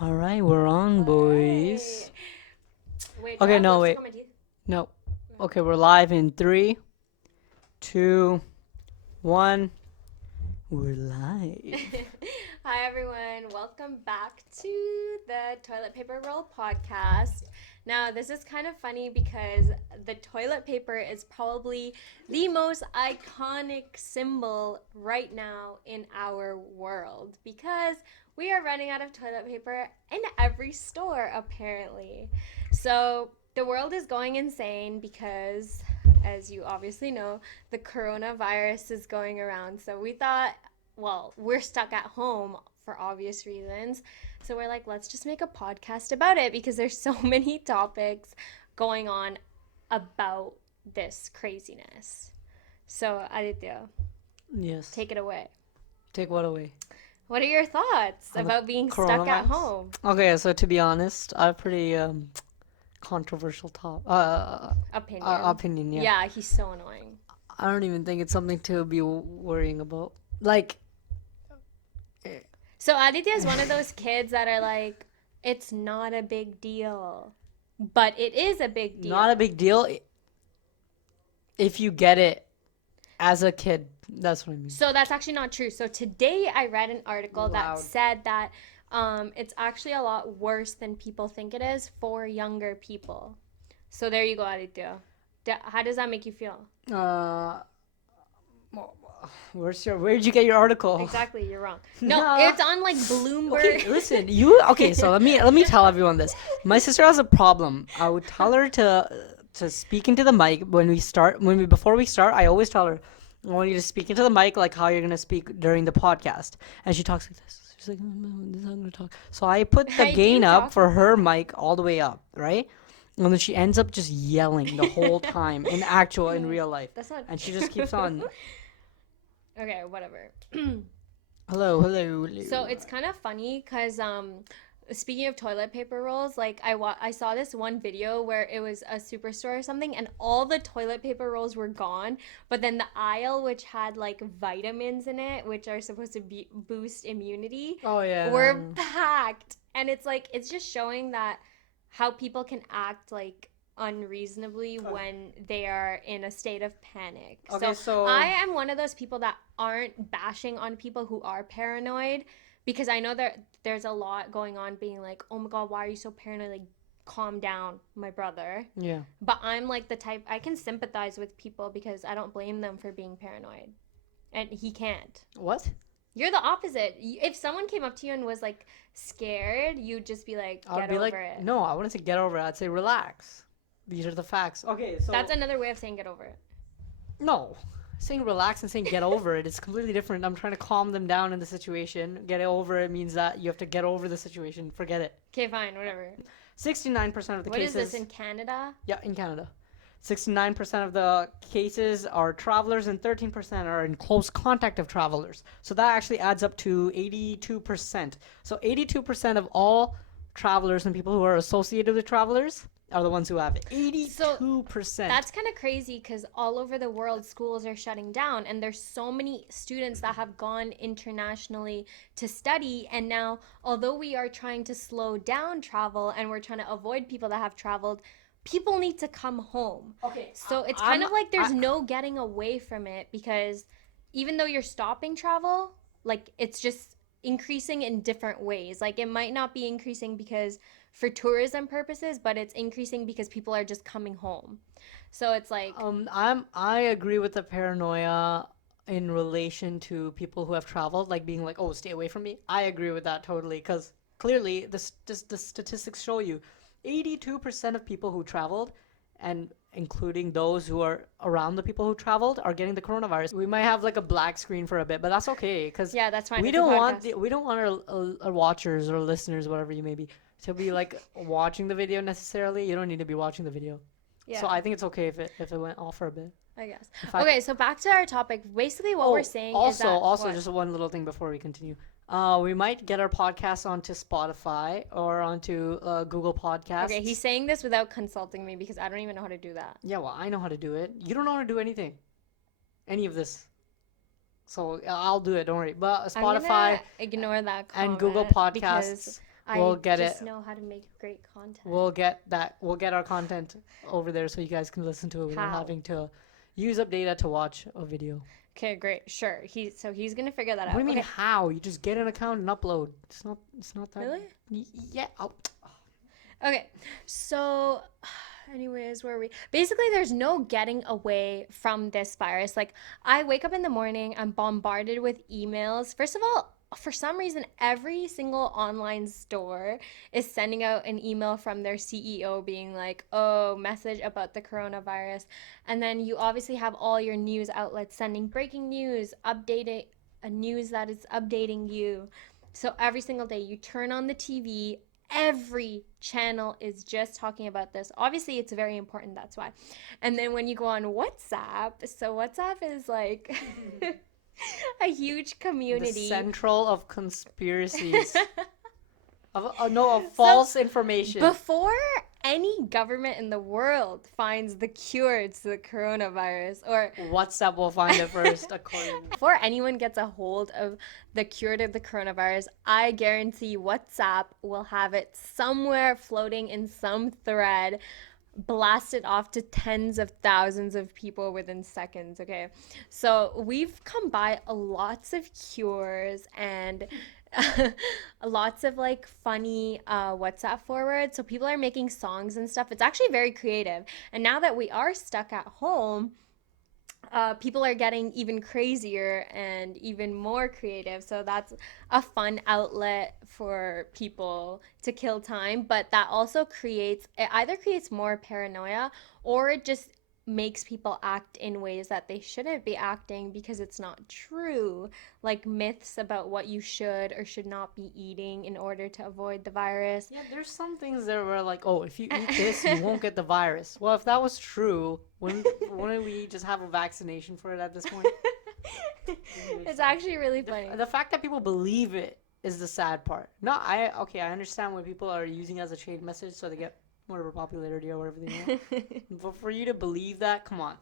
All right, we're on, boys. Wait, do I Okay, have no, lipstick wait. on my teeth? No. Okay, we're live in 3, 2, 1. We're live. Hi, everyone. Welcome back to the Toilet Paper Roll podcast. Now, this is kind of funny because the toilet paper is probably the most iconic symbol right now in our world because we are running out of toilet paper in every store, apparently. So, the world is going insane because, as you obviously know, the coronavirus is going around. So, we thought, well, we're stuck at home for obvious reasons. So we're like, let's just make a podcast about it because there's so many topics going on about this craziness. So, Aditya, Yes. take it away. Take what away? What are your thoughts On the about being stuck at coronavirus? home? Okay, so to be honest, I have pretty controversial Opinion. opinion, yeah. Yeah, he's so annoying. I don't even think it's something to be worrying about. Like, So, Aditya is one of those kids that are like, it's not a big deal. But it is a big deal. not a big deal if you get it as a kid. That's what I mean. So that's actually not true. So today I read an article that Loud. said that it's actually a lot worse than people think it is for younger people. So there you go, Aditya. How does that make you feel? Uh, where'd you get your article? Exactly, you're wrong. No, Nah. it's on like Bloomberg. Okay, listen, you okay? So let me tell everyone this. My sister has a problem. I would tell her to speak into the mic before we start. I always tell her, I want you to speak into the mic like how you're gonna speak during the podcast, and she talks like this. She's like, this is how I'm gonna talk. So I put the I gain do up talk for like her that. mic all the way up, right? And then she ends up just yelling the whole time in real life, That's not. and she just keeps on. Okay, whatever. Hello, hello, hello. So it's kind of funny because speaking of toilet paper rolls, like I saw this one video where it was a superstore or something, and all the toilet paper rolls were gone, but then the aisle which had like vitamins in it, which are supposed to boost immunity, Oh yeah. were packed, and it's like it's just showing that how people can act like unreasonably when they are in a state of panic. Okay, so I am one of those people that aren't bashing on people who are paranoid because I know that there's a lot going on being like, "Oh my god, why are you so paranoid?" Like, calm down, my brother. yeah. But I'm like the type I can sympathize with people because I don't blame them for being paranoid. And he can't. What? You're the opposite. If someone came up to you and was like scared, you'd just be like, I'd "Get be over like, it." no, I wouldn't say get over it. I'd say relax. These are the facts. Okay, so That's another way of saying get over it. no, saying relax and saying get over it is completely different. I'm trying to calm them down in the situation. Get over it means that you have to get over the situation. Forget it. Okay, fine, whatever. 69% of the What is cases. this in Canada? Yeah, in Canada. 69% of the cases are travelers and 13% are in close contact of travelers. So that actually adds up to 82%. So 82% of all travelers and people who are associated with travelers are the ones who have it. 82%. That's kind of crazy because all over the world, schools are shutting down, and there's so many students that have gone internationally to study. And now, although we are trying to slow down travel and we're trying to avoid people that have traveled, people need to come home. Okay, So it's kind of like there's no getting away from it because even though you're stopping travel, like it's just increasing in different ways. Like it might not be increasing because for tourism purposes, but it's increasing because people are just coming home. So it's like, I agree with the paranoia in relation to people who have traveled, like being like, "Oh, stay away from me." I agree with that totally, because clearly the statistics show you, 82% of people who traveled, and including those who are around the people who traveled, are getting the coronavirus. We might have like a black screen for a bit, but that's okay, because yeah, that's fine. we It's a don't want podcast. we don't want our watchers or listeners, whatever you may be, to be like watching the video necessarily. You don't need to be watching the video. Yeah, So I think it's okay if it went off for a bit. I guess. In fact, Okay, so back to our topic. Basically, what we're saying is that also, what? just one little thing before we continue. We might get our podcast onto Spotify or onto Google Podcasts. Okay, he's saying this without consulting me because I don't even know how to do that. Yeah, well, I know how to do it. You don't know how to do anything, any of this. So I'll do it. Don't worry. But I'm gonna Spotify ignore that and comment Google because Podcasts. We'll I get just it. know how to make great content. We'll get that. We'll get our content over there so you guys can listen to it without How? having to use up data to watch a video. Okay, great. Sure. He's gonna figure that What do out. you mean Okay. how? You just get an account and upload. It's not. It's not that. Really? Yeah. Oh. Okay. So anyways, where are we? Basically, there's no getting away from this virus. Like, I wake up in the morning, I'm bombarded with emails. First of all, for some reason, every single online store is sending out an email from their CEO being like, oh, message about the coronavirus. And then you obviously have all your news outlets sending breaking news, updating a news that is updating you. So every single day you turn on the TV, every channel is just talking about this. Obviously, it's very important, that's why. And then when you go on WhatsApp, so WhatsApp is like a huge The community. central of conspiracies. Of So false information. before any government in the world finds the cure to the coronavirus, or WhatsApp will find it first, according. before anyone gets a hold of the cure to the coronavirus, I guarantee WhatsApp will have it somewhere floating in some thread, blasted off to tens of thousands of people within seconds. Okay, so we've come by lots of cures and lots of like funny WhatsApp forwards. So people are making songs and stuff. It's actually very creative. And now that we are stuck at home, people are getting even crazier and even more creative. So that's a fun outlet for people to kill time. But that also it either creates more paranoia, or it just makes people act in ways that they shouldn't be acting because it's not true. Like myths about what you should or should not be eating in order to avoid the virus. Yeah, there's some things that were like, oh, if you eat this, you won't get the virus. Well, if that was true, wouldn't we just have a vaccination for it at this point? It's actually really funny. The fact that people believe it is the sad part. No, I understand when people are using it as a trade message so they get whatever popularity or whatever they want. But for you to believe that, come on.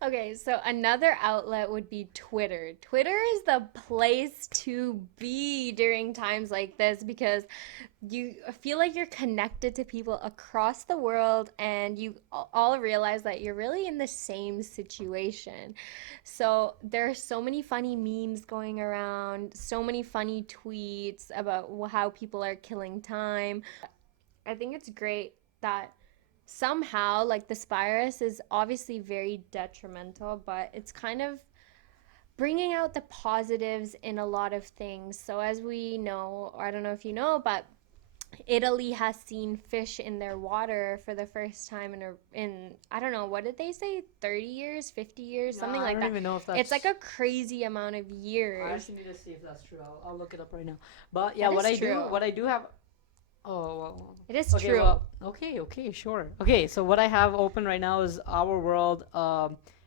Okay, so another outlet would be Twitter. Twitter is the place to be during times like this because you feel like you're connected to people across the world and you all realize that you're really in the same situation. So there are so many funny memes going around, so many funny tweets about how people are killing time. I think it's great that somehow, like, this virus is obviously very detrimental, but it's kind of bringing out the positives in a lot of things. So as we know, or I don't know if you know, but Italy has seen fish in their water for the first time in I don't know, what did they say, 30 years, 50 years, something like I that. don't even know if that's. It's like a crazy amount of I years. actually need to see if that's true. I'll look it up right now. But yeah, That what is I do, true. what I do have. Oh well. It is Okay, true. well, okay, sure. Okay, so what I have open right now is Our World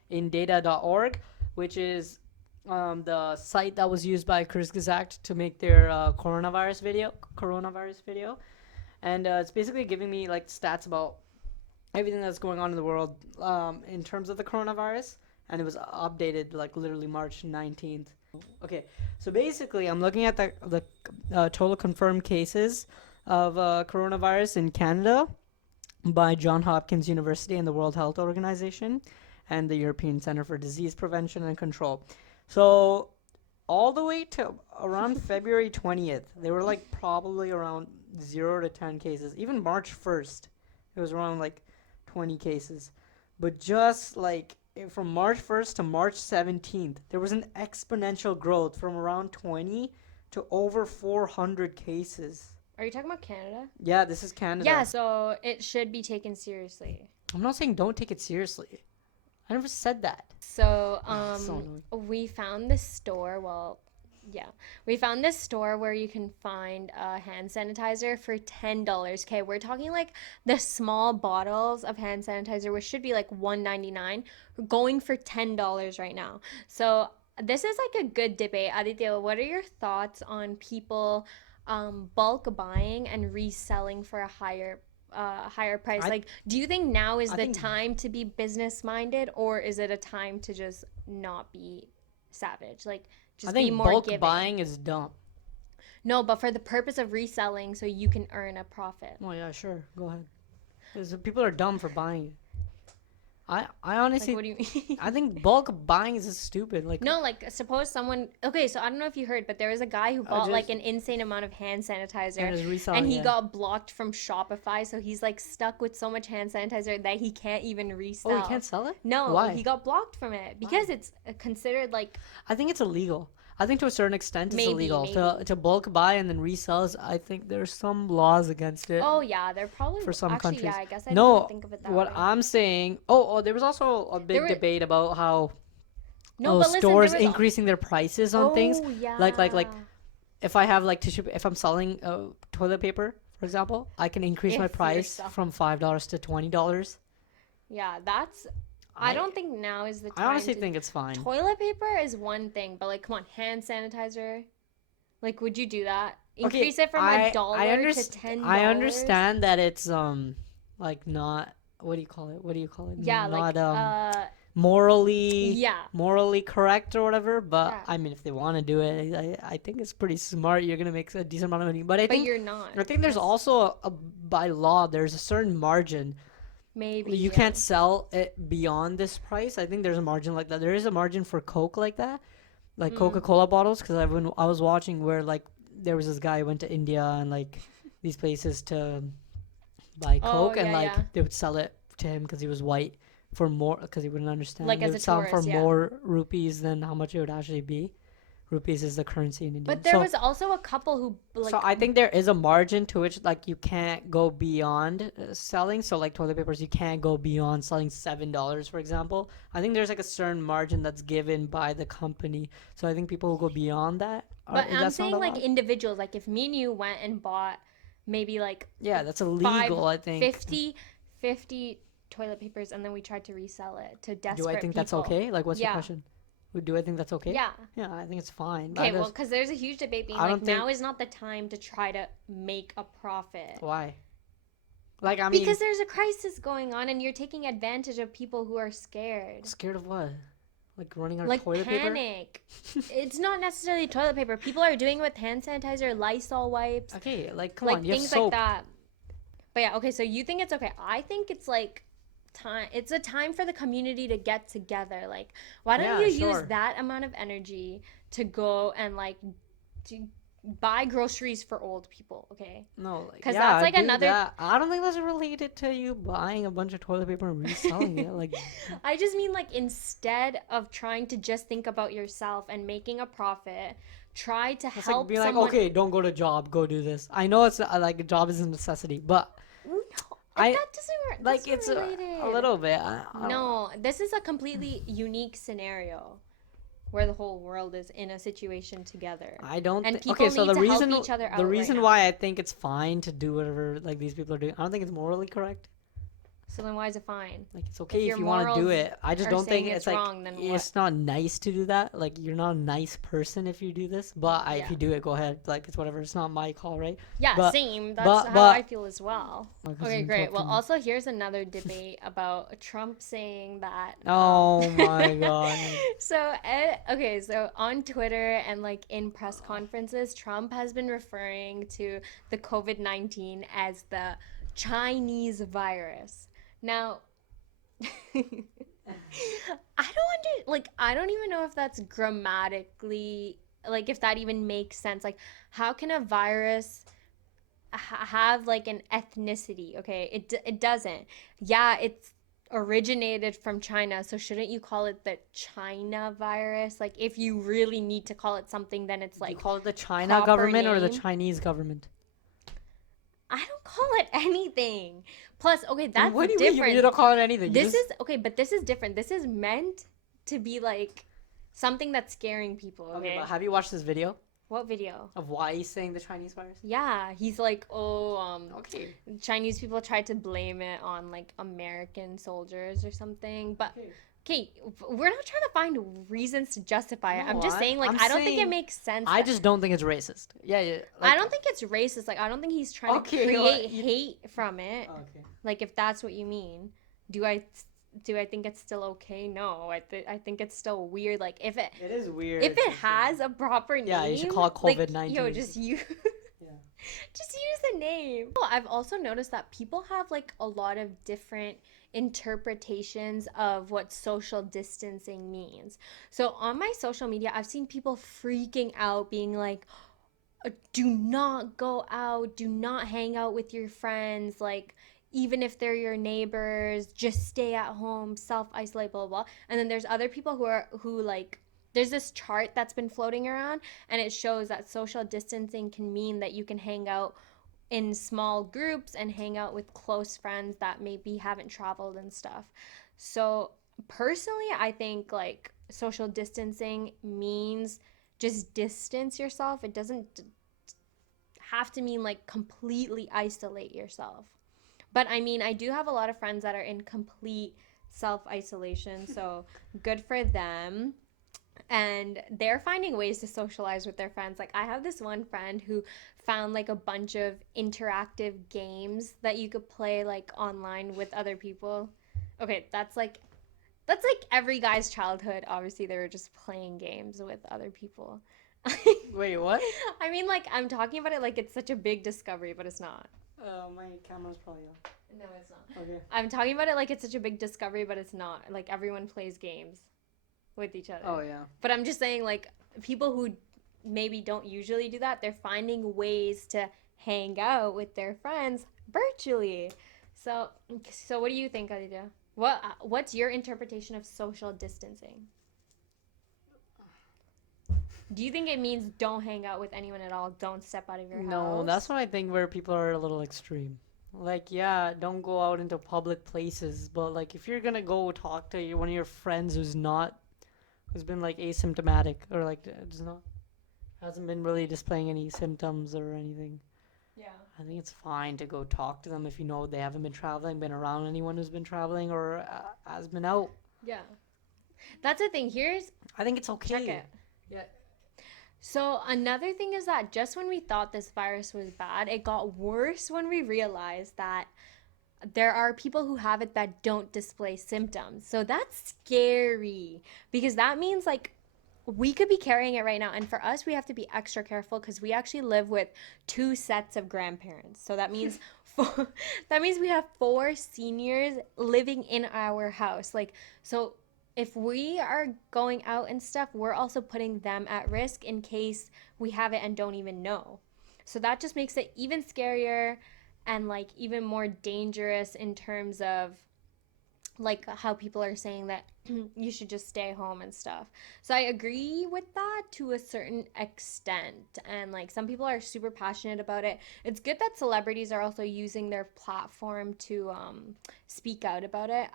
in data.org, which is the site that was used by Kurzgesagt to make their coronavirus video. And it's basically giving me like stats about everything that's going on in the world in terms of the coronavirus, and it was updated like literally March 19th. Okay, so basically I'm looking at the total confirmed cases of coronavirus in Canada by Johns Hopkins University and the World Health Organization and the European Center for Disease Prevention and Control. So all the way to around February 20th, they were like probably around 0 to 10 cases. Even March 1st, it was around like 20 cases. But just like from March 1st to March 17th, there was an exponential growth from around 20 to over 400 cases. Are you talking about Canada? Yeah, this is Canada. Yeah, so it should be taken seriously. I'm not saying don't take it seriously. I never said that. So, So annoying. we found this store. Well, yeah, we found this store where you can find hand sanitizer for $10. Okay, we're talking like the small bottles of hand sanitizer, which should be like $1.99, going for $10 right now. So this is like a good debate. Aditya, what are your thoughts on people bulk buying and reselling for a higher price? Like, do you think now is the time to be business minded, or is it a time to just not be savage? Like, just I think be more bulk giving. buying is dumb. No, but for the purpose of reselling, so you can earn a profit. Oh yeah, sure. Go ahead. 'Cause people are dumb for buying it. I Like, honestly, what do you mean? I think bulk buying is just stupid. Like, No, like suppose someone. Okay, so I don't know if you heard, but there was a guy who I bought like just an insane amount of hand and sanitizer, is and reselling he it. got blocked from Shopify, so he's like stuck with so much hand sanitizer that he can't even Oh, you resell. can't sell it? No, Why? he got blocked from it because Why? it's considered like I think it's illegal. I think to a certain extent it's illegal maybe. to bulk buy and then resell. I think there's some laws against it Oh yeah, they're probably for some actually yeah. countries. I guess I didn't No, think of it that what way. I'm saying. Oh, there was also a There big were debate about how no, but listen, there stores was. increasing their prices on things. Oh Like yeah. if I have like tissue, if I'm selling toilet paper, for example, I can increase my If you're price selling. from $5 to $20. Yeah, that's. I I don't think now is the I time honestly to. think it's fine. Toilet paper is one thing, but like, come on, hand sanitizer. Like, would you do that? Okay, Increase it from a dollar to I $10? understand that it's like not, what do you call it? What do you call it? Yeah, like Not morally yeah, morally correct or whatever. But yeah. I mean, if they want to do it, I think it's pretty smart. You're gonna make a decent amount of money. But But you're not, I think there's 'cause also by law there's a certain margin. maybe You yeah. can't sell it beyond this price. I think there's a margin like that. There is a margin for Coke like that, like Mm. Coca-Cola bottles. Because I was watching where like there was this guy who went to India and like these places to buy Oh Coke, and yeah, like yeah. they would sell it to him because he was white for more, because he wouldn't understand. Like They as a would sell him for tourist, yeah. more rupees than how much it would actually be. Rupees is the currency in India. But there was also a couple who like. So I think there is a margin to which like you can't go beyond selling. So like toilet papers, you can't go beyond selling $7, for example. I think there's like a certain margin that's given by the company. So I think people who go beyond that, But I'm that's not saying like allowed. individuals. Like if me and you went and bought maybe like Yeah, that's five, illegal. I think. 50 toilet papers, and then we tried to resell it to Do I desperate think that's people. okay? Like, what's your Yeah. question? Do I think that's okay? Yeah. Yeah, I think it's fine. Okay, well, because there's a huge debate being I like, don't think- now is not the time to try to make a profit. Why? Like, I mean, Because there's a crisis going on and you're taking advantage of people who are scared. scared of what? Like running out of Like toilet panic. It's not necessarily toilet paper. People are doing it with hand sanitizer, Lysol wipes, paper? Okay, like come like on, you have things soap. like that. But yeah, okay, so you think it's okay. I think it's like time, it's a time for the community to get together. Like, why don't Yeah, you sure. use that amount of energy to go and like to buy groceries for old people, okay? No, like 'Cause yeah, that's I like do another- that. I don't think that's related to you buying a bunch of toilet paper and reselling it. Like, I just mean like instead of trying to just think about yourself and making a profit, try to it's help like being like, someone. okay, don't go to job, go do this. I know it's like a job is a necessity, but No, I- that doesn't work. like That's it's not a related. little bit. I don't- No, this is a completely unique scenario where the whole world is in a situation together. I don't. And Okay, people so need the to help reason each other out the right reason now. why I think it's fine to do whatever like these people are doing, I don't think it's morally correct. So then why is it fine? Like it's okay your if you want to do morals it. I just are don't think saying it's it's like wrong, then it's not nice to do that. Like you're not a nice person if you do this. But if Yeah. you do it, go ahead. Like it's whatever. It's not my call, right? Yeah, But- same. That's but- how but- I feel as well. Oh, 'cause Okay, you great. Well, interrupted me. also here's another debate about Trump saying that. Oh my god. So okay, so on Twitter and like in press conferences, Trump has been referring to the COVID-19 as the Chinese virus. Now, I don't even know if that's grammatically like if that even makes sense. Like, how can a virus have like an ethnicity? Okay, it doesn't. Yeah, it's originated from China, so shouldn't you call it the China virus? Like, if you really need to call it something, then it's Do you like call it the China proper government or the name? Chinese government? I don't call it anything. Plus, okay, that's What do you different. mean? You don't call it anything. This is okay, but this is different. This is meant to be like something that's scaring people. Okay, Okay. but have you watched this video What video? of why he's saying the Chinese virus? Yeah, he's like, oh, Okay. Chinese people tried to blame it on like American soldiers or something. But okay, we're not trying to find reasons to justify it. I'm No, just saying, like, I'm I don't think it saying- makes sense. I that- just don't think it's racist. Yeah, yeah. I don't think it's racist. Like, I don't think he's trying Okay, to well, create hate from it. Okay. Like, if that's what you mean, do I do I think it's still okay? No, I think it's still weird. Like It is weird. if it has a proper name, Yeah, you should call it like, COVID-19. yo, just use Yeah. just use the name. Oh, I've also noticed that people have like a lot of different interpretations of what social distancing means. So on my social media, I've seen people freaking out, being like, do not go out, do not hang out with your friends, like even if they're your neighbors, just stay at home, self isolate, blah, blah blah. And then there's other people who like, there's this chart that's been floating around, and it shows that social distancing can mean that you can hang out in small groups and hang out with close friends that maybe haven't traveled and stuff. So personally, I think like social distancing means just distance yourself. It doesn't have to mean like completely isolate yourself. But I mean, I do have a lot of friends that are in complete self isolation, so good for them. And they're finding ways to socialize with their friends. Like, I have this one friend who found like a bunch of interactive games that you could play like online with other people. Okay, that's like every guy's childhood. Obviously, they were just playing games with other people. Wait, what? I mean, like, I'm talking about it like it's such a big discovery, but it's not. My camera's probably off. No, it's not. Okay. I'm talking about it like it's such a big discovery, but it's not. Like, everyone plays games with each other. Oh yeah. But I'm just saying, like, people who maybe don't usually do that, they're finding ways to hang out with their friends virtually. So, what do you think, Aditya? What's your interpretation of social distancing? Do you think it means don't hang out with anyone at all? Don't step out of your house? No, that's what I think where people are a little extreme. Like, yeah, don't go out into public places, but like if you're gonna go talk to one of your friends who's been like asymptomatic or like does not hasn't been really displaying any symptoms or anything. Yeah. I think it's fine to go talk to them if you know they haven't been traveling, been around anyone who's been traveling or has been out. Yeah. That's the thing. I think it's okay. Check it. Yeah. So another thing is that just when we thought this virus was bad, it got worse when we realized that there are people who have it that don't display symptoms. So that's scary because that means like we could be carrying it right now, and for us we have to be extra careful because we actually live with two sets of grandparents. So that means that means we have four seniors living in our house. Like, so if we are going out and stuff, we're also putting them at risk in case we have it and don't even know. So that just makes it even scarier and like even more dangerous in terms of like how people are saying that you should just stay home and stuff. So I agree with that to a certain extent. And like some people are super passionate about it. It's good that celebrities are also using their platform to speak out about it.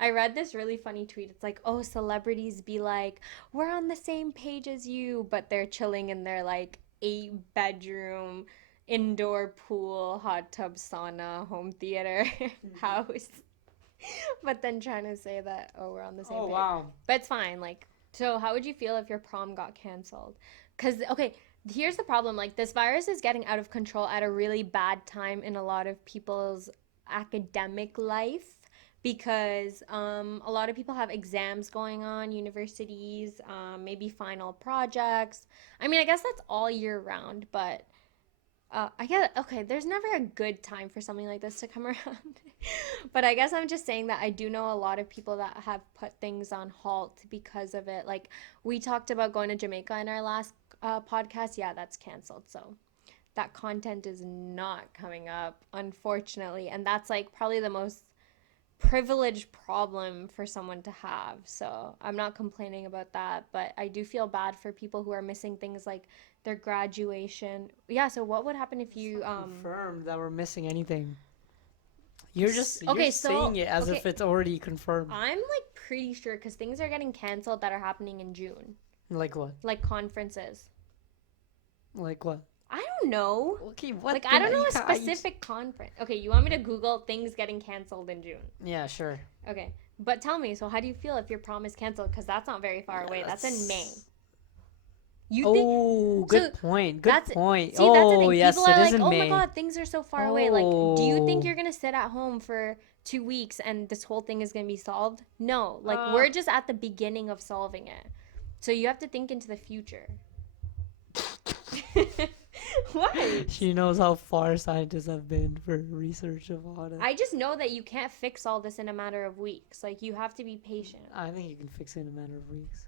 I read this really funny tweet. It's like, oh, celebrities be like, we're on the same page as you, but they're chilling in their like 8-bedroom indoor pool, hot tub, sauna, home theater house. But then trying to say that, oh, we're on the same page. Wow. But it's fine. Like, so how would you feel if your prom got canceled? Because, okay, here's the problem. Like, this virus is getting out of control at a really bad time in a lot of people's academic life because a lot of people have exams going on, universities, maybe final projects. I mean, I guess that's all year round, but I get okay. There's never a good time for something like this to come around, but I guess I'm just saying that I do know a lot of people that have put things on halt because of it. Like we talked about going to Jamaica in our last podcast. Yeah, that's canceled. So that content is not coming up, unfortunately, and that's like probably the most privileged problem for someone to have. So I'm not complaining about that, but I do feel bad for people who are missing things like their graduation. Yeah, so what would happen if you confirmed that we're missing anything? You're just okay, saying it as if it's already confirmed. I'm like pretty sure because things are getting canceled that are happening in June. Like what? Like conferences. Like what? I don't know. Okay, what? Like I don't know a specific conference. Okay, you want me to Google things getting canceled in June? Yeah, sure. Okay, but tell me. So how do you feel if your prom is canceled? Because that's not very far away. That's in May. You think Oh, so? good point. Good That's point. see, that's the Oh, thing. yes, People it are is like, in "Oh my May. god, things are so far away." Like, do you think Oh. you're gonna sit at home for 2 weeks and this whole thing is gonna be solved? No. Like, Uh, we're just at the beginning of solving it. So you have to think into the future. What? she knows how far scientists have been for research about it. I just know that you can't fix all this in a matter of weeks. Like, you have to be patient. I think you can fix it in a matter of weeks.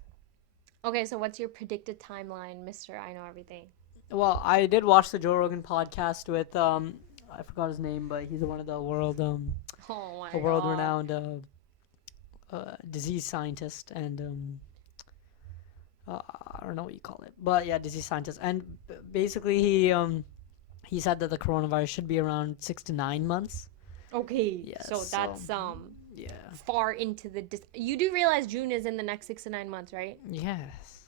Okay, so what's your predicted timeline, Mr. I Know Everything? Well, I did watch the Joe Rogan podcast with I forgot his name, but he's one of the Oh my a world god. renowned disease scientist and I don't know what you call it, but yeah, disease scientist. And basically, he said that the coronavirus should be around 6 to 9 months. Okay, Yes, so that's yeah. far into the you do realize June is in the next 6 to 9 months, right? Yes.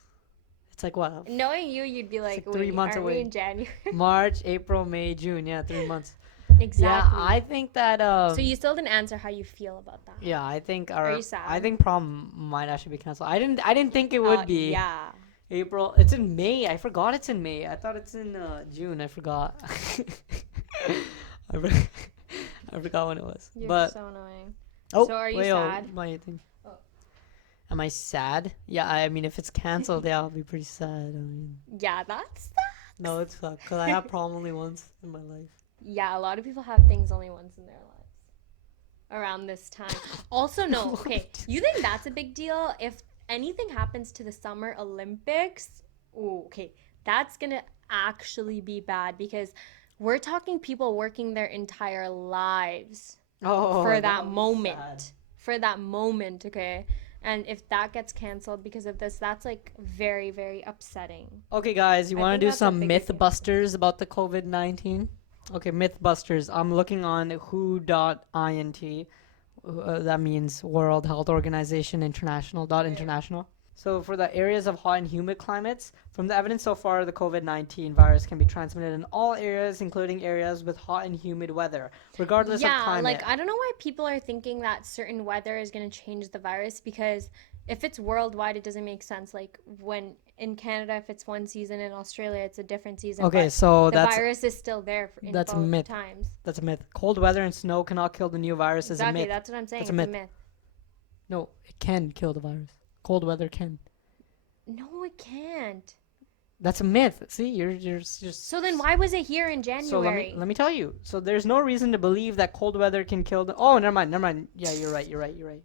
It's like what? Knowing you, you'd be like, like 3 months aren't we away. in January? March, April, May, June. Yeah, 3 months. Exactly. Yeah, I think that. So you still didn't answer how you feel about that. Yeah, I think Are you sad? I think prom might actually be canceled. I didn't think it would be. Yeah. April. It's in May. I forgot it's in May. I thought it's in June. I forgot. I, for- I forgot when it was. You're but so annoying. oh, So are you wait, sad? My thing. Oh. Am I sad? Yeah, I mean, if it's canceled, yeah, I'll be pretty sad. I mean, Yeah, that's no, it's sucks because I had prom only once in my life. yeah, a lot of people have things only once in their lives around this time. Also, no, okay, you think that's a big deal? If anything happens to the Summer Olympics, ooh, okay, that's gonna actually be bad because we're talking people working their entire lives for that moment. Sad. For that moment, okay? And if that gets canceled because of this, that's like very, very upsetting. Okay, guys, you I want think to do that's a some bigger thing. Mythbusters about the COVID-19? Okay, Mythbusters. I'm looking on who.int. That means World Health Organization International. International. So for the areas of hot and humid climates, from the evidence so far, the COVID-19 virus can be transmitted in all areas, including areas with hot and humid weather, regardless of Yeah, climate. like I don't know why people are thinking that certain weather is going to change the virus because if it's worldwide, it doesn't make sense. Like when in Canada, if it's one season, in Australia, it's a different season. Okay, but so the that's virus is still there in that's a both myth. times. That's a myth. Cold weather and snow cannot kill the new virus is a Exactly, myth. that's what I'm saying. That's It's a a myth. myth. No, it can kill the virus. Cold weather can. No, it can't. That's a myth. See, you're just. So then why was it here in January? So let me tell you. So there's no reason to believe that cold weather can kill the. Oh, never mind. Yeah, you're right.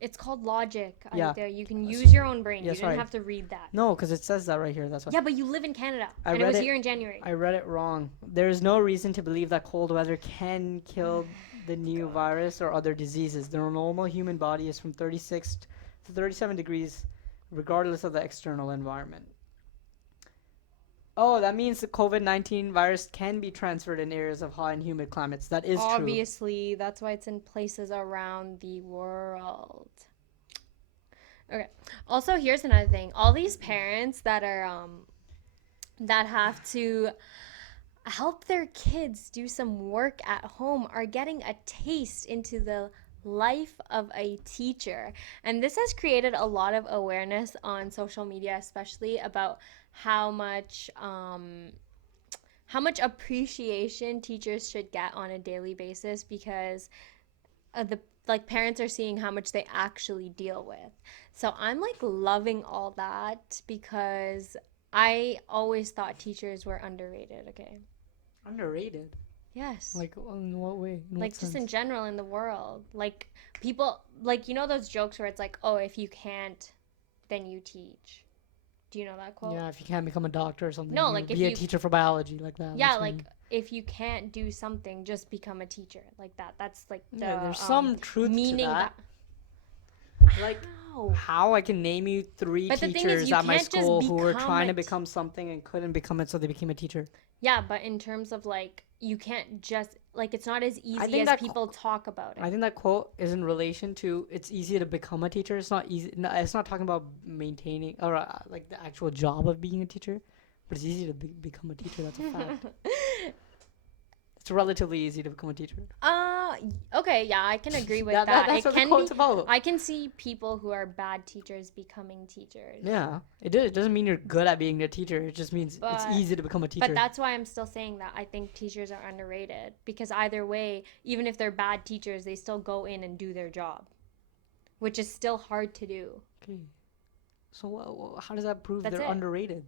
It's called logic. Yeah. There, you can use your own brain. Yeah, You didn't sorry. have to read that. No, because it says that right here. That's why. Yeah, but you live in Canada, I and it read was it- here in January. I read it wrong. There is no reason to believe that cold weather can kill the new virus or other diseases. The normal human body is from 36 to 37 degrees, regardless of the external environment. Oh, that means the COVID-19 virus can be transferred in areas of hot and humid climates. That is true. Obviously, that's why it's in places around the world. Okay. Also, here's another thing. All these parents that are that have to help their kids do some work at home are getting a taste into the life of a teacher. And this has created a lot of awareness on social media, especially about how much appreciation teachers should get on a daily basis because the like parents are seeing how much they actually deal with. So I'm like loving all that because I always thought teachers were underrated, okay? Underrated. Yes. Like in what way? In like what just in sense? general in the world. Like people like you know those jokes where it's like, "Oh, if you can't, then you teach." Do you know that quote? Yeah, if you can't become a doctor or something. No, you like if be a you teacher for biology like that. Yeah, That's what like you- if you can't do something, just become a teacher. Like that. That's like the yeah, there's some truth meaning to that. Like How? how I can name you three But the thing is, teachers you at my can't just school who were become trying a to become something and couldn't become it, so they became a teacher. Yeah, but in terms of like you can't just like it's not as easy think as that people talk about it. I think that quote is in relation to it's easy to become a teacher. It's not easy. No, it's not talking about maintaining or like the actual job of being a teacher, but it's easy to become a teacher. That's a fact. It's relatively easy to become a teacher. Okay, yeah, I can agree with that. That's It what the can quote's be. about. I can see people who are bad teachers becoming teachers. Yeah, it doesn't mean you're good at being a teacher. It just means it's But easy to become a but teacher. that's why I'm still saying that I think teachers are underrated because either way, even if they're bad teachers, they still go in and do their job, which is still hard to do. Okay. So how does that prove That's they're it. underrated?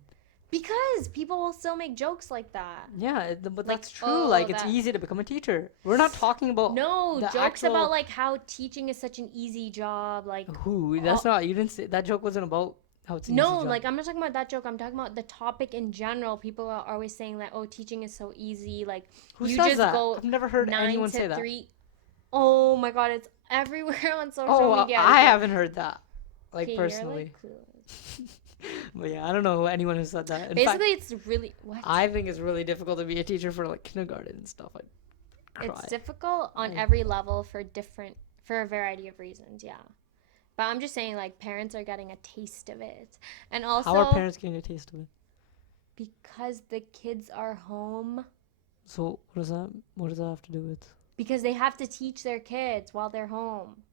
Because people will still make jokes like that. Yeah, but Like, that's true. oh, Like, it's that- easy to become a teacher. We're not talking about No, the jokes actual... about like how teaching is such an easy job. Like, Who? That's not... You didn't say... That joke wasn't about how it's an easy no, job. like I'm not talking about that joke. I'm talking about the topic in general. People are always saying that, oh, teaching is so easy. Like, Who you says just that? go I've never heard 9 anyone to say that. 3. Oh my god, it's everywhere on social Oh, media. I haven't heard that. Like, Okay, personally. You're like clueless. But yeah, I don't know anyone who said that. In Basically, fact, it's really what? I think it's really difficult to be a teacher for like kindergarten and stuff. I'd cry. It's difficult on Mm. every level for a variety of reasons. Yeah, but I'm just saying like parents are getting a taste of it, and also How are parents getting a taste of it? because the kids are home. So what does that have to do with Because they have to teach their kids while they're home.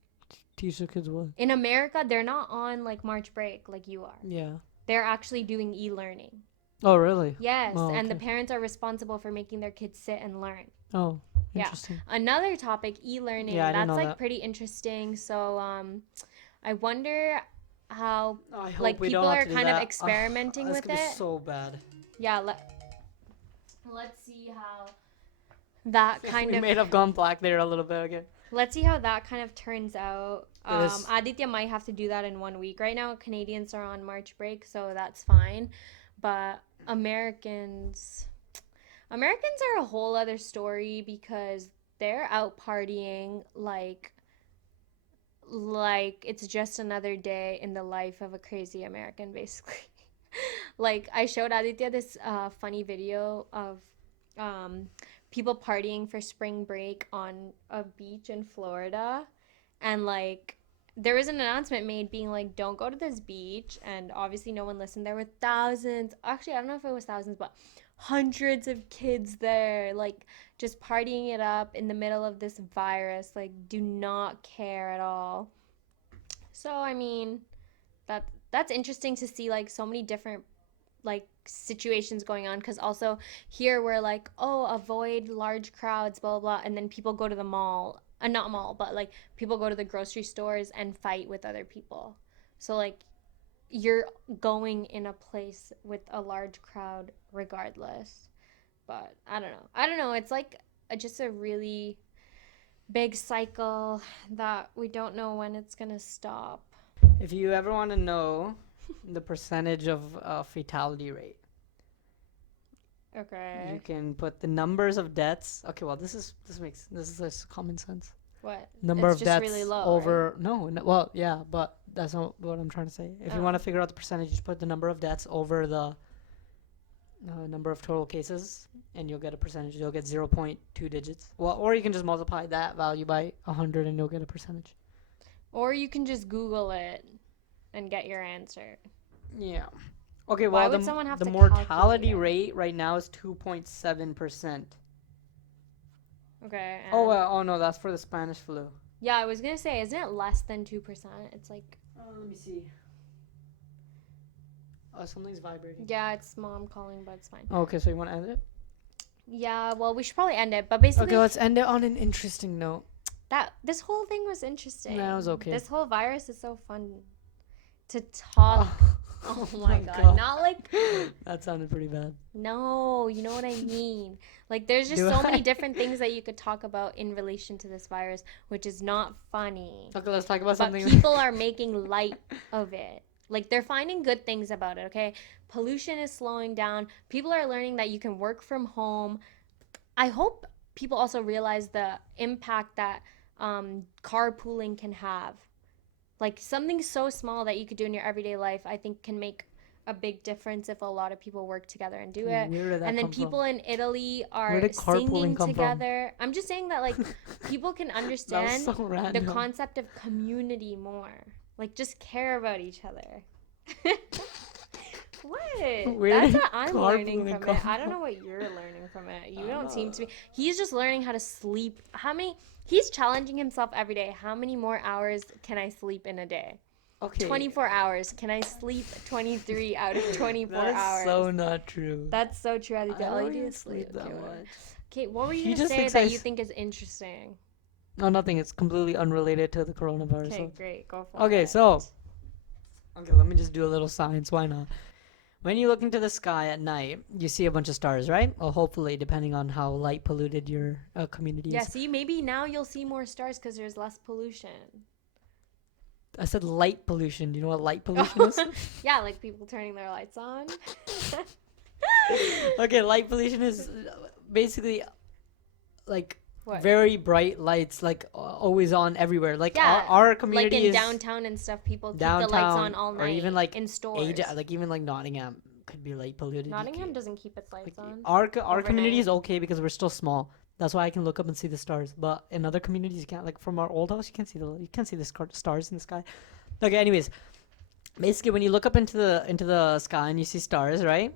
teach the kids what? In America, they're not on like March break like you are. Yeah. They're actually doing e-learning. Oh, really? Yes, Oh, and the okay. parents are responsible for making their kids sit and learn. Oh, Yeah. interesting. Another topic, e-learning. Yeah, I didn't That's know like that. pretty interesting. So I wonder how I hope like we people don't have are to do kind of that. experimenting That's with gonna it. be so bad. Yeah, let's see how that kind We of may have gone black there a little bit again. let's see how that kind of turns out. Yes. Aditya might have to do that in 1 week. Right now, Canadians are on March break, so that's fine. But Americans are a whole other story because they're out partying like it's just another day in the life of a crazy American, basically. Like I showed Aditya this funny video of people partying for spring break on a beach in Florida, and like there was an announcement made being like, don't go to this beach, and obviously no one listened. There were thousands, actually I don't know if it was thousands, but hundreds of kids there, like just partying it up in the middle of this virus, like do not care at all. So I mean, that's interesting to see like so many different like situations going on, because also here we're like, oh, avoid large crowds, blah blah blah, and then people go to the mall, not mall, but like people go to the grocery stores and fight with other people. So like you're going in a place with a large crowd regardless. But I don't know, it's like just a really big cycle that we don't know when it's gonna stop. If you ever want to know the percentage of fatality rate, Okay. you can put the numbers of deaths. Okay, well, this is just common sense. What? Number It's of just deaths really low, over well, yeah, but that's not what I'm trying to say. If you Oh. want to figure out the percentage, just put the number of deaths over the number of total cases, and you'll get a percentage. You'll get 0.2 digits. Well, or you can just multiply that value by 100, and you'll get a percentage. Or you can just Google it and get your answer. Yeah. Okay. Why Well, would someone have the to mortality calculate it? rate right now is 2.7%. Okay. Oh well. Oh no, that's for the Spanish flu. Yeah, I was gonna say, isn't it less than 2%? It's like, Let me see. Oh, something's vibrating. yeah, it's mom calling, but it's fine. Okay, so you want to end it? Yeah, well, we should probably end it, but basically, Okay, let's end it on an interesting note. that this whole thing was interesting. That was okay. This whole virus is so fun to talk. Oh my god. Not like, That sounded pretty bad. no, you know what I mean. Like, there's just Do so I? many different things that you could talk about in relation to this virus, which is not funny. Okay, let's talk about But something. people are making light of it. Like, they're finding good things about it, okay? Pollution is slowing down. People are learning that you can work from home. I hope people also realize the impact that carpooling can have. Like, something so small that you could do in your everyday life, I think can make a big difference if a lot of people work together and do it. Where did that And then come from? people in Italy Where are did carpooling singing come from? together. I'm just saying that, like, people can That was understand so the random. concept of community more. Like, just care about each other. What? Where That's did what I'm learning carpooling from come it. I don't from? know what you're learning from it. You I don't don't seem to know. be. He's just learning how to sleep. He's challenging himself every day. How many more hours can I sleep in a day? Okay. 24 hours. Can I sleep 23 out of 24 That is hours? so not true. That's so true, I Aditya. All you don't do even is sleep. sleep that Okay, whatever. much. Okay, what were you He gonna just say thinks that you think is interesting? No, nothing. It's completely unrelated to the coronavirus. Okay, So. great. Go for Okay, it. so. Okay, let me just do a little science. Why not? When you look into the sky at night, you see a bunch of stars, right? Well, hopefully, depending on how light polluted your community Yeah, is. see, maybe now you'll see more stars because there's less pollution. I said light pollution. Do you know what light pollution is? Yeah, like people turning their lights on. Okay, light pollution is basically like What? very bright lights, like always on everywhere. Like Yeah, our like community in is downtown and stuff, people keep the lights downtown, on all night. or even like in stores. like even like Nottingham could be light polluted. Nottingham doesn't keep its lights on. Our community overnight. is okay because we're still small. That's why I can look up and see the stars. But in other communities, you can't. Like from our old house, you can't see the stars in the sky. Okay, anyways, basically when you look up into the sky and you see stars, right?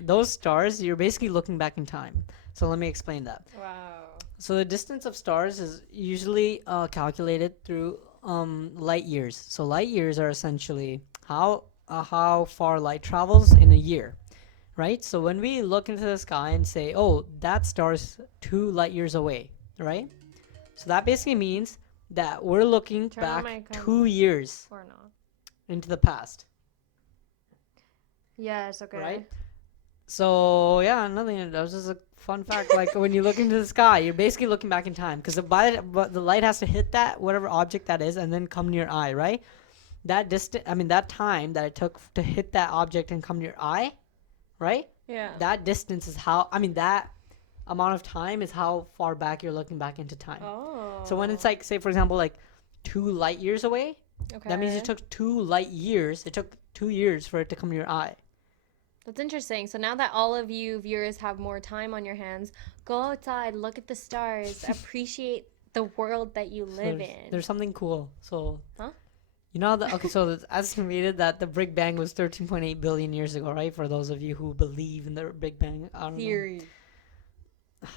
Those stars, you're basically looking back in time. So let me explain that. Wow. So the distance of stars is usually calculated through light years. So light years are essentially how far light travels in a year, right? So when we look into the sky and say, oh, that star's 2 light years away, right? So that basically means that we're looking Turn on my back camera. 2 years Or not. into the past, Yes, okay. right? So yeah, nothing. That was just a fun fact. Like when you look into the sky, you're basically looking back in time because the light has to hit that whatever object that is and then come to your eye, right? That time that it took to hit that object and come to your eye, right? Yeah. That distance is that amount of time is how far back you're looking back into time. Oh. So when it's like, say for example, like 2 light years away, okay. that means it took 2 light years. It took 2 years for it to come to your eye. That's interesting. So now that all of you viewers have more time on your hands, go outside, look at the stars, appreciate the world that you live in. There's something cool. So, Huh? You know that? Okay, so it's estimated that the Big Bang was 13.8 billion years ago, right? For those of you who believe in the Big Bang, I don't Theory. know.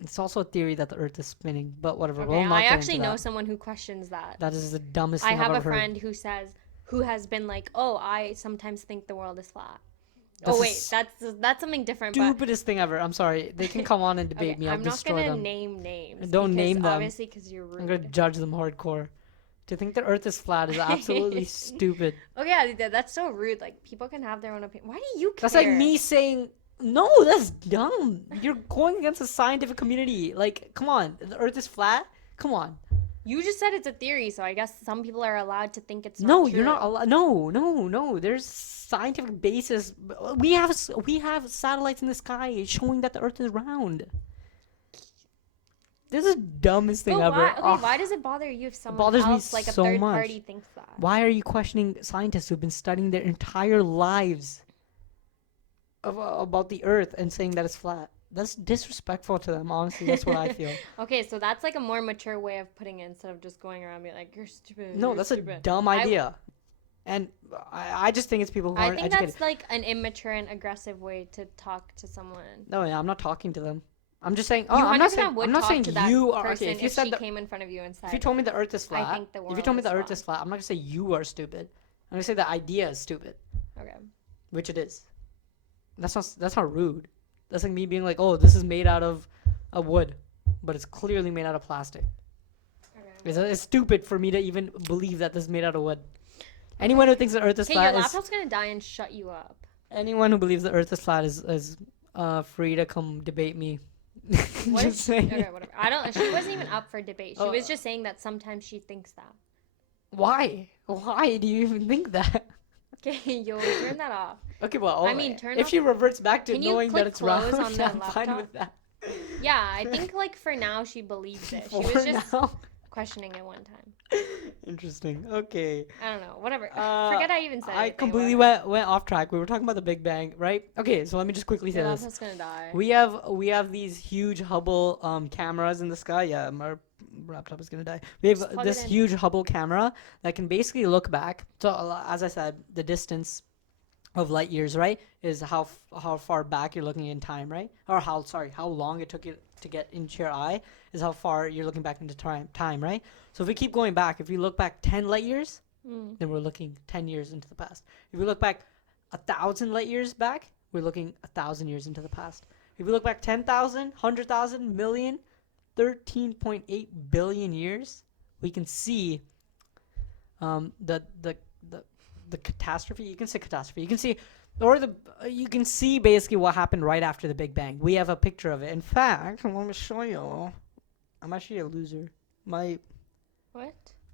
It's also a theory that the Earth is spinning, but whatever. Okay, We'll not I get actually into know that. someone who questions that. That is the dumbest I thing have I've a ever heard. friend who has been like, "Oh, I sometimes think the world is flat." That's oh the wait, that's something different. Stupidest thing ever. I'm sorry. They can come on and But debate okay, me. I'll I'm not destroy gonna them. name names. Don't name them. Obviously, because you're rude. I'm gonna judge them hardcore. To think the Earth is flat is absolutely stupid. Okay, Aditya, that's so rude. Like people can have their own opinion. Why do you care? That's like me saying, no, that's dumb. You're going against the scientific community. Like, come on. The Earth is flat? Come on. You just said it's a theory, so I guess some people are allowed to think it's not No, true. you're not allowed. No. There's scientific basis. We have satellites in the sky showing that the Earth is round. This is the dumbest thing But ever. why? Okay, Ugh. why does it bother you if someone bothers me else, like a so third much. party, thinks that? Why are you questioning scientists who've been studying their entire lives about the Earth and saying that it's flat? That's disrespectful to them, honestly. That's what I feel. Okay, so that's like a more mature way of putting it instead of just going around being like, "You're stupid." No, you're that's stupid. a dumb idea. And I just think it's people who I aren't think educated. that's like an immature and aggressive way to talk to someone. No, yeah, I'm not talking to them. I'm just saying. Oh, You 100% I'm not saying. would I'm not talk saying to that you are. person Okay, if you if said she that, came in front of you and said, if you told me the Earth is flat, think the if you world told me is the Earth flat. is flat, I'm not gonna say you are stupid. I'm gonna say the idea is stupid, "Okay." which it is. That's not rude. That's like me being like, oh, this is made out of a wood, but it's clearly made out of plastic. It's stupid for me to even believe that this is made out of wood. Anyone who thinks the Earth is Okay, your flat is laptop's gonna die and shut you up. anyone who believes the Earth is flat is free to come debate me. What Just if saying. okay, whatever. I don't. She wasn't even up for debate. She Oh. was just saying that sometimes she thinks that. Why? Why do you even think that? Okay, yo, turn that off. Okay, well, I mean, turn if off- she reverts back to Can you knowing that click it's round, close on the I'm fine laptop? with that. Yeah, I think like for now she believes it. She For was just now. questioning it one time. Interesting. Okay. I don't know. Whatever. Uh, Forget I even said I anything, completely whatever. went off track. We were talking about the Big Bang, right? Okay, so let me just quickly say Your this. laptop's gonna die. We have these huge Hubble cameras in the sky. Yeah, my laptop is gonna die. We Just have plug this it in. huge Hubble camera that can basically look back. So as I said, the distance of light years, right, is how far back you're looking in time, right? Or how long it took you to get into your eye is how far you're looking back into time, right? So if we keep going back, if we look back 10 light years, then we're looking 10 years into the past. If we look back 1,000 light years back, we're looking 1,000 years into the past. If we look back 10,000, 100,000, million, 13.8 billion years, we can see the catastrophe. You can say catastrophe. You can see, or you can see basically what happened right after the Big Bang. We have a picture of it. In fact, let me show you. I'm actually a loser. What?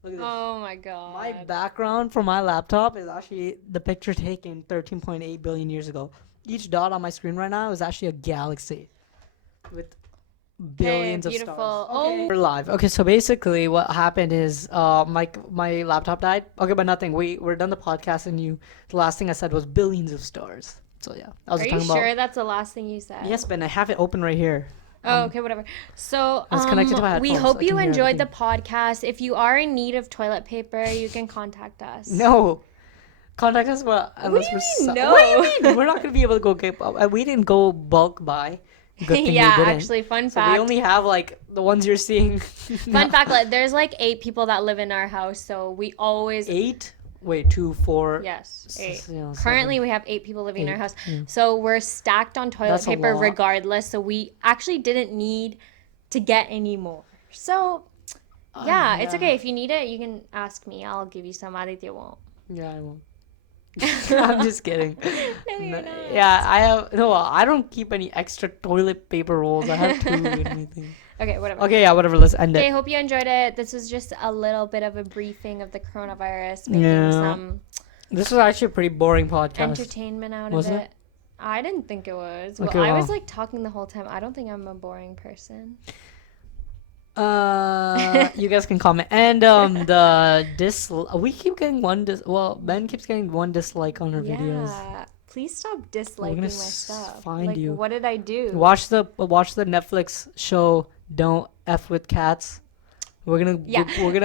Look at this. Oh my god. My background for my laptop is actually the picture taken 13.8 billion years ago. Each dot on my screen right now is actually a galaxy with billions of beautiful. stars. Oh. We're live. Okay, so basically what happened is my laptop died. Okay, but nothing. We're done the podcast and the last thing I said was billions of stars. So yeah, I was Are you talking sure about. that's the last thing you said? Yes, Ben, I have it open right here. Oh, okay, whatever. So, It's connected to my we headphones, hope so I you can hear enjoyed the everything. podcast. If you are in need of toilet paper, you can contact us. No. Contact us, but unless do we're you mean, What do you no? mean? We're not gonna be able to go get. We didn't go bulk buy. Good thing Yeah, we didn't. actually, fun So we fact. only have like the ones you're seeing. Fun fact, like, there's like 8 people that live in our house, so we always 8. Wait, 2, 4. Yes, 8. You know, Currently, 7. we have 8 people living in our 8, house, yeah. so we're stacked on toilet That's a paper lot. regardless. So we actually didn't need to get any more. So yeah, it's okay. If you need it, you can ask me. I'll give you some. Aditya won't. Yeah, I won't. I'm just kidding. No, you're not. Yeah, I don't keep any extra toilet paper rolls. I have 2 in my thing. Okay, whatever. Okay, yeah, whatever. Let's end Okay, it. hope you enjoyed it. This was just a little bit of a briefing of the coronavirus, making Yeah. some This was actually a pretty boring podcast. entertainment out Was of it? it. I didn't think it was. Okay, Well, I was wow. like talking the whole time. I don't think I'm a boring person. You guys can comment. And we keep getting Ben keeps getting 1 dislike on her videos. Yeah. Please stop disliking my stuff. find like, you. what did I do? Watch the Netflix show Don't F with Cats. We're gonna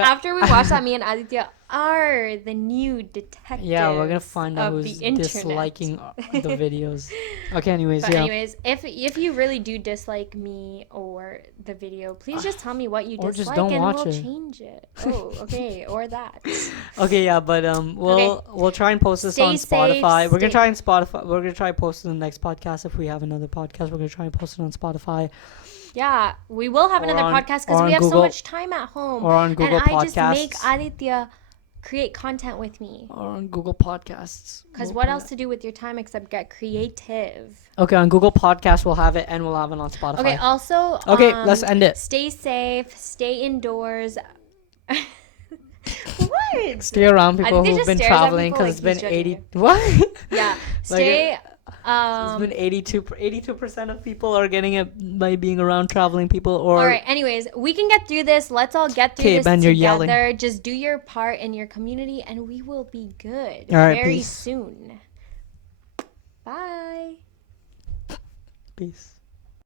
After we watch that, me and Aditya are the new detectives. yeah, we're gonna find out of who's the internet. disliking the videos. Okay, anyways, But yeah. anyways, if you really do dislike me or the video, please just tell me what you Or just dislike don't and watch we'll it. change it. Oh, okay, or that. Okay, yeah, but we'll try and post this Stay on safe, Spotify. We're gonna try and Spotify. We're gonna try and post it in the next podcast if we have another podcast. We're gonna try and post it on Spotify Yeah, we will have Or another on- podcast or because on we have so Google- much time at home. or on Google and I just make Podcasts. Aditya create content with me. or on Google Podcasts. Because We'll what put else it- to do with your time except get creative? Okay, on Google Podcasts we'll have it, and we'll have it on Spotify. Okay, also, Okay, let's end it. Stay safe, stay indoors. What? Stay around people Aditya who've just been stares at traveling people because like it's he's been judging 80. What? Yeah, stay. It's been 82% of people are getting it by being around traveling people or. All right. Anyways, we can get through this. Let's all get through 'Kay, this Ben, you're together. yelling. Just do your part in your community, and we will be good All right, very peace. soon. Bye. Peace.